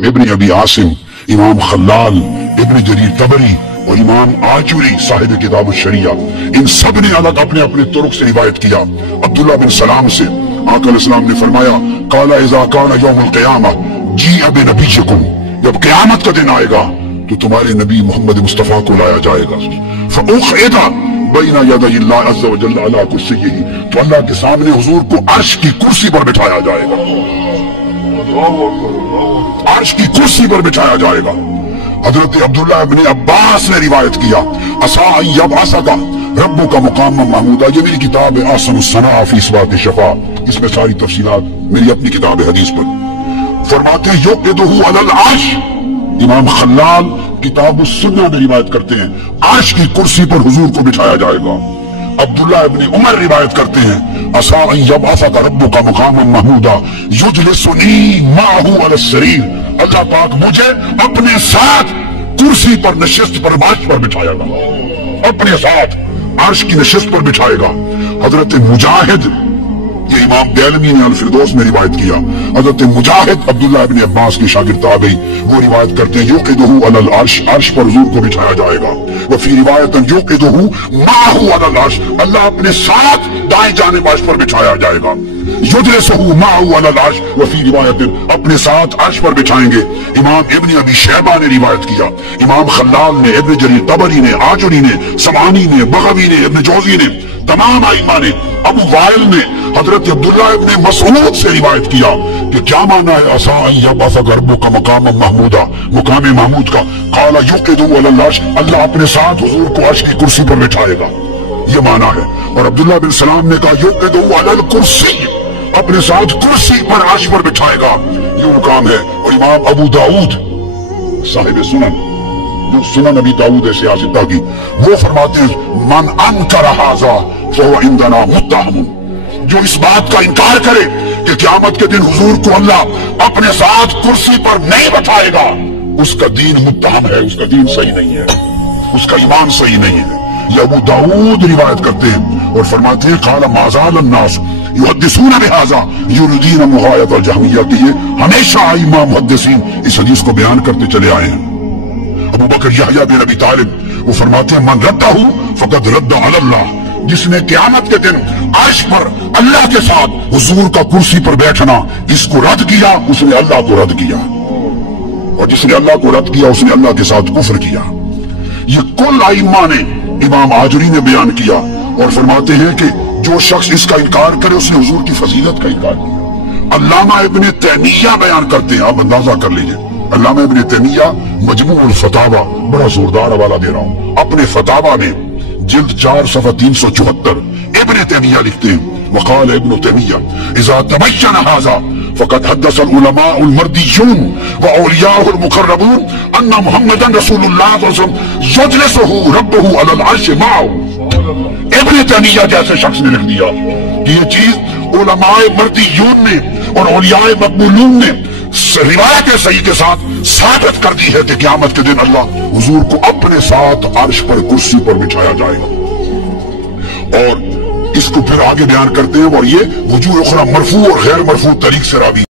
इमाम इब्न अबी आसिम, इमाम खल्लाल, इब्न जरीर तबरी और इमाम आजुरी साहिब किताब शरिया, इन सब ने अलग अपने अपने तुरुक से रिवायत किया। अब्दुल्ला बिन सलाम से आका अलैहिस्सलाम ने फरमाया, काला इज़ा काना यौमुल क़ियामा जीअ बिनबिय्यकुम, जब क़यामत का दिन आएगा तो तुम्हारे नबी मोहम्मद मुस्तफा को लाया जाएगा। फ़उक़िदा बैना यदैल्लाह अज़्ज़ा व जल्ला अला कुर्सिय्यिही, तो अल्लाह के सामने हुजूर को अर्श की कुर्सी पर बिठाया जाएगा, अर्श की कुर्सी पर बिठाया जाएगा। हजरत अब्दुल्लाह इब्न अब्बास ने रिवायत किया, असा यबअसका रब्बुका मकाम महमूदा, ये मेरी किताब है आसनुस्सना फी इस्बात शफा, इसमें सारी तफसीलात मेरी अपनी किताब है हदीस पर। फरमाते हैं युक़िदुहु अलल अर्श, इमाम खल्लाल किताब सुन्ना में रिवायत करते हैं, अर्श की कुर्सी पर हुजूर को बिठाया जाएगा। अब्दुल्लाह इब्न उमर रिवायत करते हैं, असा यबअसका रब्बुका मकाम महमूदा युजलिसुनी माहू अलस सरीर, अल्लाह पाक मुझे अपने साथ कुर्सी पर नशिस्त पर बाश पर बिठाएगा, अपने साथ अर्श की नशिस्त पर बिठाएगा। हजरत मुजाहिद, ये इमाम देलमी ने अल-फिरदौस में रिवायत किया, हजरत मुजाहिद अब्दुल्लाह इब्न अब्बास के शागिर्द ताबई, वो रिवायत करते हैं, युक़िदुहु अलल अर्श, अर्श पर हुजूर को बिठाया जाएगा। व फी रिवायतन युक़िदुहु माहू अलल अर्श, अल्लाह अपने साथ दाएं जानिब अर्श पर बिठाया जाएगा। युजलिसुहु माहू अलल अर्श, व फी रिवायतन अपने साथ अर्श पर बिठाएंगे। इमाम इब्न अबी शैबा ने रिवायत किया, इमाम खल्लाल ने, इब्न जरीर तबरी ने, आजुरी ने, समानी ने, बग़वी ने, इब्न जौज़ी ने, तमाम आइमा ने, अबू वाइल ने हजरत अब्दुल्लाह इब्न मसऊद से रिवायत किया कि क्या माना है असा यबअसका रब्बुका मकाम महमूदा, मुकाम महमूद का। काला युक़िदुहु अलल अर्श, अल्लाह अपने साथ हुजूर को अर्श की कुर्सी पर बिठाएगा, ये माना है। और अब्दुल्लाह बिन सलाम ने कहा युक़िदुहु अलल कुर्सी, अपने साथ कुर्सी पर अर्श पर बिठाएगा, ये मुकाम है। और इमाम अबू दाऊद साहिब सुनन, जो सुनन अबी दाऊद है सियासता की, वो फरमाते हैं, मन अनकर हाज़ा फ़हुव इंदना मुत्तहम, जो इस बात का इनकार करे कि क़यामत के दिन हुजूर को अल्लाह अपने साथ कुर्सी पर नहीं बैठाएगा, उसका दीन मुत्तहम है, उसका दीन सही नहीं है, उसका ईमान सही नहीं है। ये अबू दाऊद रिवायत करते हैं और फरमाते हैं, क़ाला मा ज़ाल अन्नास युहद्दिसूना बिहाज़ा युरीदूना मुग़ायरत अल-जहमिय्या, कि ये हमेशा आइमा मुहद्दिसीन इस हदीस को बयान करते चले आए हैं। अबू बकर यहया बिन अबी तालिब वो फरमाते हैं, मन रद्दहु फ़क़द रद्द अलल्लाह, जिसने क़यामत के दिन अर्श पर अल्लाह के साथ हुजूर का कुर्सी पर बैठना इसको रद्द किया, उसने अल्लाह को रद्द किया, और जिसने अल्लाह को रद्द किया उसने अल्लाह के साथ कुफ्र किया। ये कुल आइम्मा ने, इमाम आजुरी ने बयान किया और फरमाते हैं कि जो शख्स इसका इनकार करे उसने हुजूर की फजीलत का इनकार किया। अल्लामा इब्न तैमिया बयान करते हैं, आप अंदाजा कर लीजिए, अल्लामा इब्न तैमिया मजमूउल फतावा, बड़ा जोरदार हवाला दे रहा हूं, अपने फतावा में जिल्द 4 सफ़ा 374 इब्न तैमिया लिखते हैं, वक़ाल इब्न तैमिया इज़ा तबय्यन हाज़ा फ़क़द हद्दसल उलमाउल मर्दियून व औलियाउल मुक़र्रबून अन्ना मुहम्मदन रसूलुल्लाह सल्लल्लाहु अलैहि वसल्लम युजलिसुहु रब्बुहु अलल अर्श माअहु। इब्न तैमिया जैसे शख्स ने लिख दिया कि ये चीज उलमाए मर्दियून ने और औलियाए मक़बूलून ने रिवायत सही के साथ साबित कर दी है कि क़यामत के दिन अल्लाह हुजूर को अपने साथ अर्श पर कुर्सी पर बिठाया जाएगा। और इसको फिर आगे बयान करते हैं, और ये वजूह उखरा मरफू और गैर मरफू तरीक से रावी